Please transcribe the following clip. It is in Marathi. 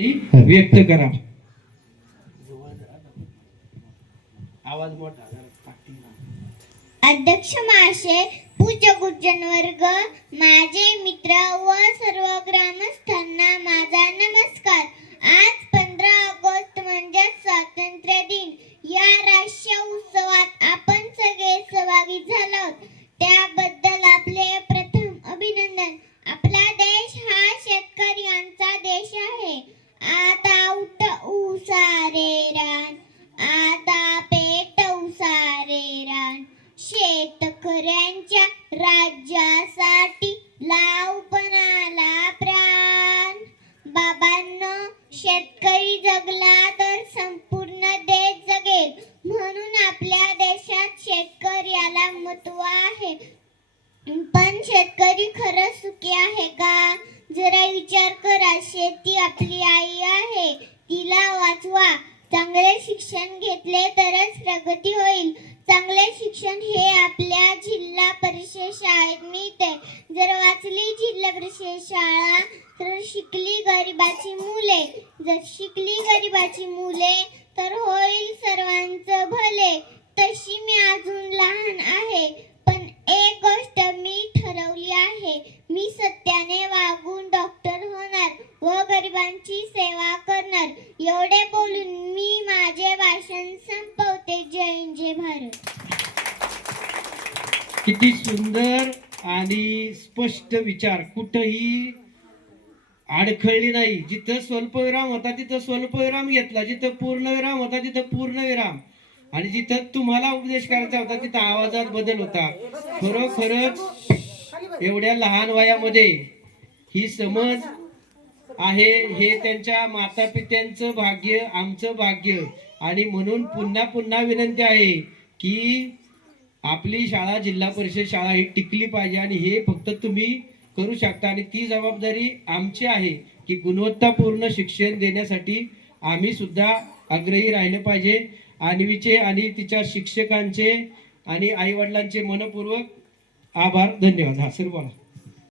व्यक्त करा. आवाज मोठा. अध्यक्ष महाशय, पूज्य गुरुजन वर्ग, माझे मित्र व सर्व ग्रामस्थांना माझा नमस्कार. आज 15 ऑगस्ट म्हणजे स्वातंत्र्य दिन. या राष्ट्रीय उत्सवात आपण सगळे सहभागी झालो, त्याबद्दल आपले प्रथम अभिनंदन. आपला देश हा शेतकऱ्यांचा देश आहे. आता उठ उसारे रान, आता पेट उसारे रान, शेतकऱ्यांच्या राज्यासाठी लाव पणाला प्राण. बाबांनो, शेतकरी जगला तर संपूर्ण देश जगेल, म्हणून आपल्या देशात शेतकऱ्याला महत्त्व आहे. पण शेतकरी खरंच सुखी आहे का? जरा विचार करा. शेती आपली आई आहे, तिला वाचवा. चांगले शिक्षण घेतले तरच प्रगती होईल. चांगले शिक्षण हे आपल्या जिल्हा परिषद शाळेत मिळते. जर वाचली जिल्हा परिषद शाळा तर शिकली गरिबाची मुले. जर शिकली गरिबाची मुले तर होईल सर्वांचं भले. तशी मी अजून लहान आहे, पण एक गोष्ट मी ठरवली आहे. मी सत्याने वागून डॉक्टर होणार व गरिबांची सेवा करणार. एवढे बोलून मी माझे भाषण संपवते. जय हिंद, जय भारत. किती सुंदर आणि स्पष्ट विचार, कुठेही अडखळली नाही. जिथं स्वल्पविराम होता तिथं स्वल्पविराम घेतला, जिथं पूर्णविराम होता तिथं पूर्णविराम, आणि जिथं तुम्हाला उपदेश करायचा होता तिथं आवाजात बदल होता. खरोखरच एवढ्या लहान वयामध्ये ही समज आहे, हे त्यांच्या माता पित्यांचं भाग्य, आमचं भाग्य. आणि म्हणून पुन्हा पुन्हा विनंती आहे की आपली शाळा, जिल्हा परिषद शाळा ही टिकली पाहिजे, आणि हे फक्त तुम्ही करू शकता. आणि ती जबाबदारी आमची आहे की गुणवत्तापूर्ण शिक्षण देण्यासाठी आम्ही सुद्धा आग्रही राहिले पाहिजे. अन्वीचे आणि तिच्या शिक्षकांचे आणि आई वडिलांचे मनपूर्वक आभार. धन्यवाद. हा सर बोला.